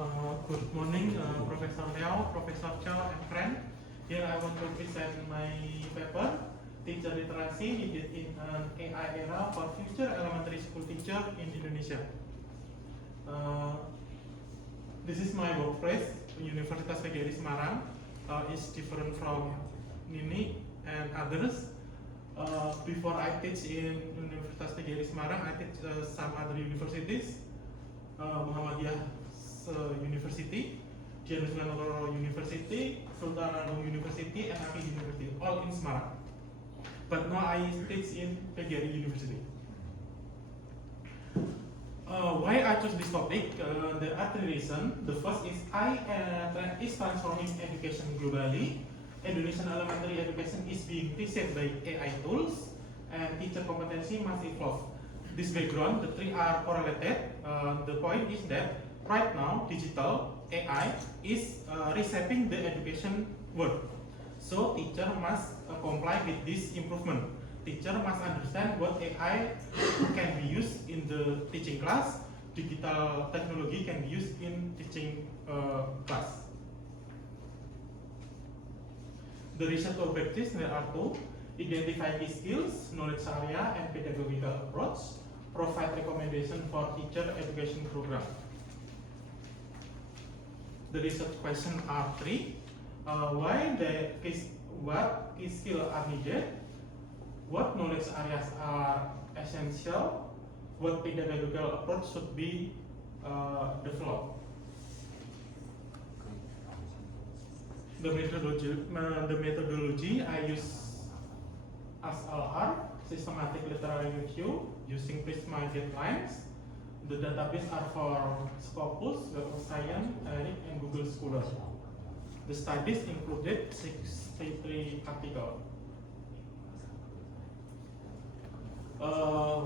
Good morning, Professor Liao, Professor Chow, and friend. Here I want to present my paper, Teacher Literacy Needed in an AI Era for Future Elementary School Teacher in Indonesia. This is my workplace, Universitas PGRI Semarang. It's different from NINI and others. Before I teach in Universitas PGRI Semarang, I teach some other universities, Muhammadiyah University, Dianuswanagoro University, Sultan Agung University, and Api University, all in Semarang. But now I teach in PGRI University. Why I chose this topic? There are three reasons. The first is AI is transforming education globally. Indonesian elementary education is being reshaped by AI tools, and teacher competency must evolve. This background, the three are correlated. The point is that right now, digital AI is reshaping the education world. So teacher must comply with this improvement. Teacher must understand what AI can be used in the teaching class. Digital technology can be used in teaching class. The research objectives, there are two: identify key skills, knowledge area, and pedagogical approach. Provide recommendation for teacher education program. The research questions are three. What key skills are needed? What knowledge areas are essential? What pedagogical approach should be developed? The methodology I use SLR, systematic literary review, using Prisma guidelines. The database are for Scopus, Web of Science, ERIC, and Google Scholar. The studies included 63 articles.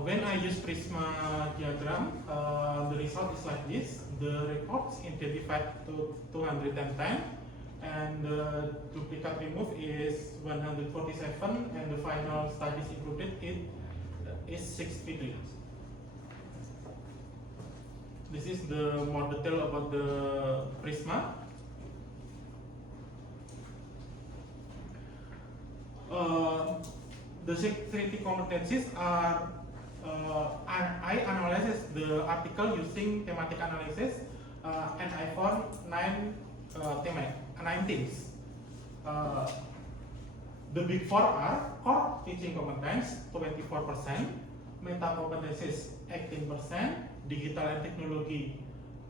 When I use Prisma diagram, the result is like this. The records identified to 210, and the duplicate removed is 147, and the final studies included is 63. This is the more detail about the Prisma. The security competencies are I analyzes the article using thematic analysis, and I found nine things. The big four are core teaching competence 24%, meta competencies 18%, digital and technology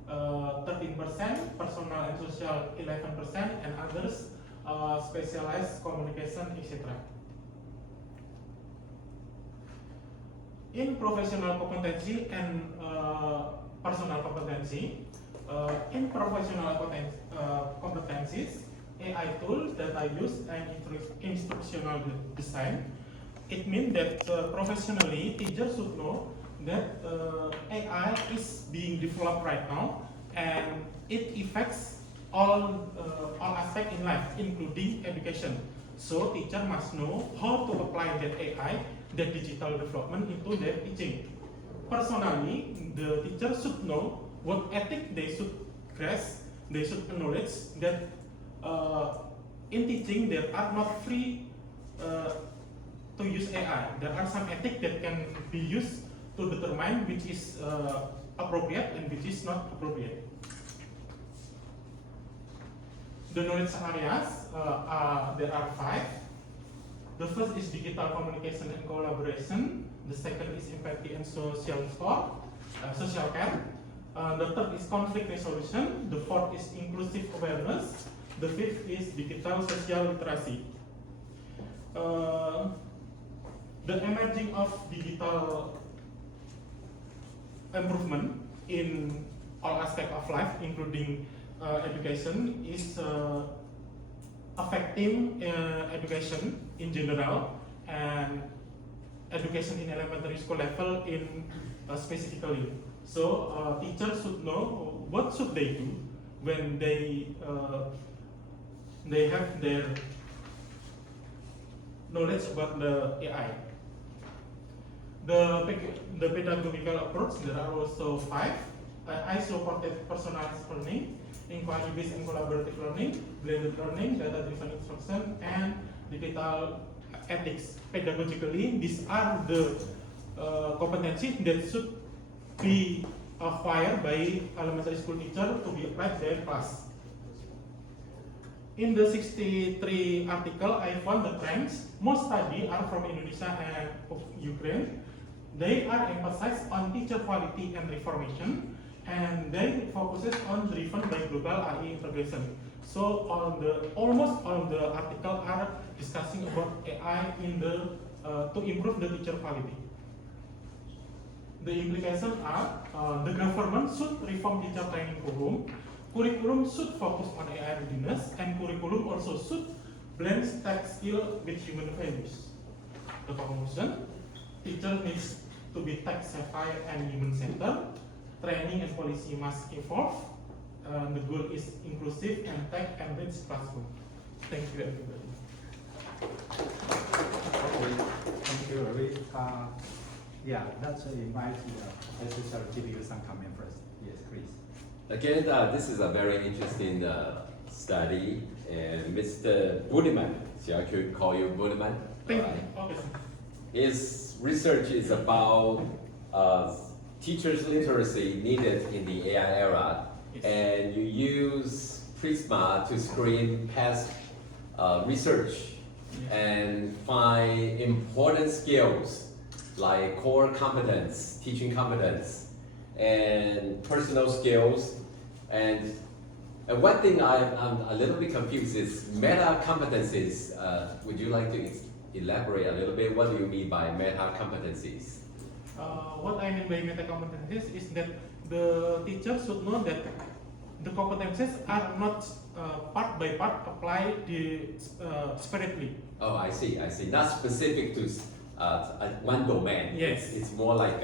13%, personal and social 11%, and others specialized communication, etc. In professional competency and personal competency, in professional competencies, AI tool that I use and instructional design, it means that professionally teachers should know that AI is being developed right now, and it affects all aspects in life, including education. So teacher must know how to apply that AI, that digital development, into their teaching. Personally, the teacher should know what ethics they should grasp, they should acknowledge that in teaching there are not free to use AI. There are some ethics that can be used to determine which is appropriate and which is not appropriate. The knowledge areas, there are 5. The first is digital communication and collaboration. The second is empathy and social care. The third is conflict resolution. The fourth is inclusive awareness. The fifth is digital social literacy. The emerging of digital improvement in all aspects of life, including education, is affecting education in general and education in elementary school level in specifically. So teachers should know what should they do when they have their knowledge about the AI. The pedagogical approach, there are also 5. I-supported personalized learning, inquiry-based and collaborative learning, blended learning, data-driven instruction, and digital ethics. Pedagogically, these are the competencies that should be acquired by elementary school teacher to be applied their class. In the 63 article, I found the trends. Most studies are from Indonesia and of Ukraine. They are emphasized on teacher quality and reformation, and they focuses on driven by global AI integration. So almost all the article are discussing about AI in the to improve the teacher quality. The implications are the government should reform teacher training curriculum should focus on AI readiness, and curriculum also should blend tech skill with human values. The conclusion: teacher needs to be tech savvy and human centered. Training and policy must evolve. The goal is inclusive and tech enriched classroom. Thank you, everybody. Okay, thank you, Eric. Yeah, let's invite Professor to give you some comment first. Yes, please. Again, this is a very interesting study, and Mr. Budiman, shall I call you Budiman? Thank you. Okay. His research is about teachers' literacy needed in the AI era, Yes. and you use Prisma to screen past research and find important skills like core competence, teaching competence, and personal skills. And one thing I'm a little bit confused is meta competencies. Would you like to elaborate a little bit? What do you mean by meta competencies? What I mean by meta competencies is that the teacher should know that the competencies are not part by part applied separately. Oh, I see. Not specific to one domain. Yes. It's more like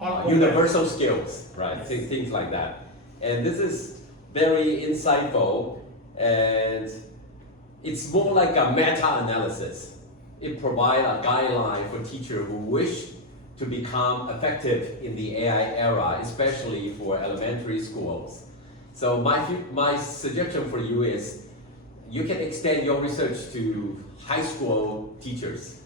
All universal skills, right? Yes. Things like that. And this is very insightful, and it's more like a meta-analysis. It provides a guideline for teachers who wish to become effective in the AI era, especially for elementary schools. So my suggestion for you is you can extend your research to high school teachers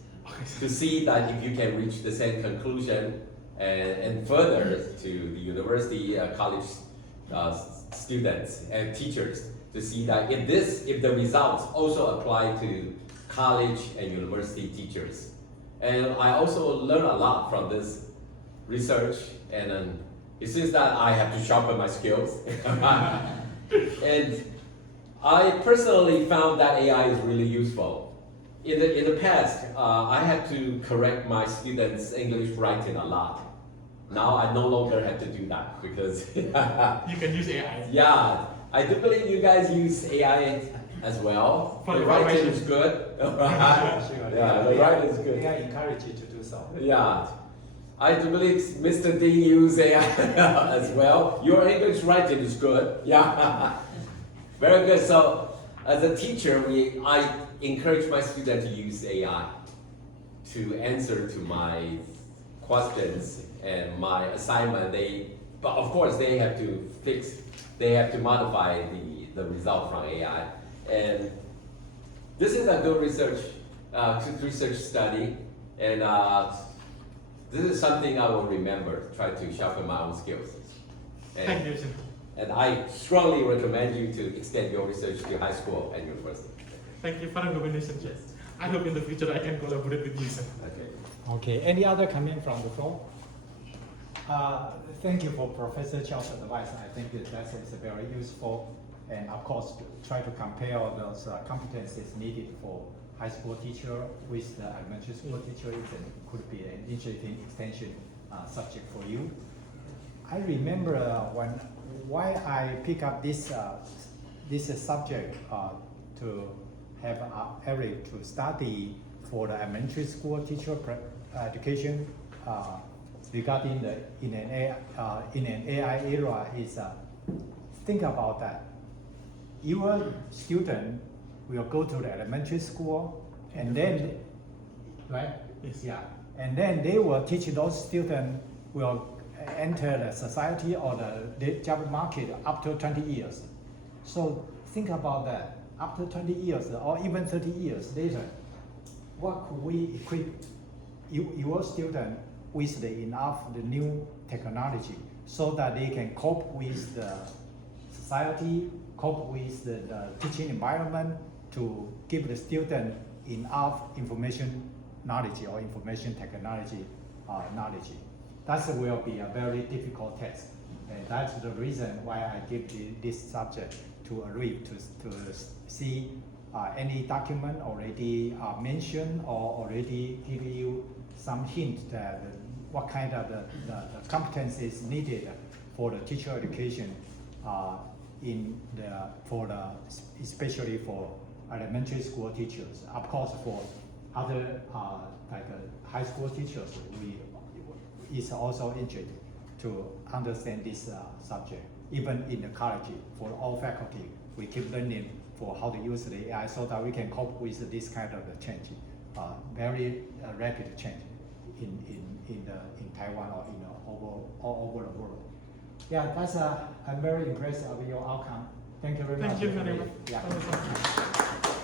to see that if you can reach the same conclusion, and further to the university, college students and teachers to see that if the results also apply to college and university teachers. And I also learned a lot from this research, and it seems that I have to sharpen my skills. And I personally found that AI is really useful. In the past, I had to correct my students' English writing a lot. Now I no longer have to do that because You can use AI. yeah, I do believe you guys use AI as well. For the the writing formation. is good. Sure. Yeah, the writing is good. AI encourage you to do so. Yeah, I do believe Mr. D use AI as well. Your English writing is good. Yeah, very good. So as a teacher, I encourage my students to use AI to answer to my questions and my assignment. But of course they have to modify the result from AI. And this is a good research study, and this is something I will remember, try to sharpen my own skills. Thank you, sir. And I strongly recommend you to extend your research to high school and university. Thank you for the recommendation, sir. I hope in the future I can collaborate with you, sir. Okay. Okay, any other comment from the floor? Thank you for Professor Chow's advice. I think that is very useful, and of course, try to compare those competencies needed for high school teacher with the elementary school teacher could be an interesting extension subject for you. I remember why I pick up this subject to have Eric to study for the elementary school teacher education regarding in an AI era is think about that. Your student will go to the elementary school and then, right? Yes. Yeah, and then they will teach those students will enter the society or the job market after 20 years. So think about that. After 20 years or even 30 years later, what could we equip your student with the new technology so that they can cope with the society, cope with the teaching environment to give the student enough information knowledge or information technology knowledge. That will be a very difficult test. And that's the reason why I give this subject to read to see any document already mentioned or already give you some hint that what kind of the competencies needed for the teacher education especially for elementary school teachers. Of course, for other high school teachers, is also interested to understand this subject. Even in the college, for all faculty, we keep learning for how to use the AI so that we can cope with this kind of change, very rapid change in Taiwan or all over the world. Yeah, I'm very impressed with your outcome. Thank you very much. Thank you very much. Yeah.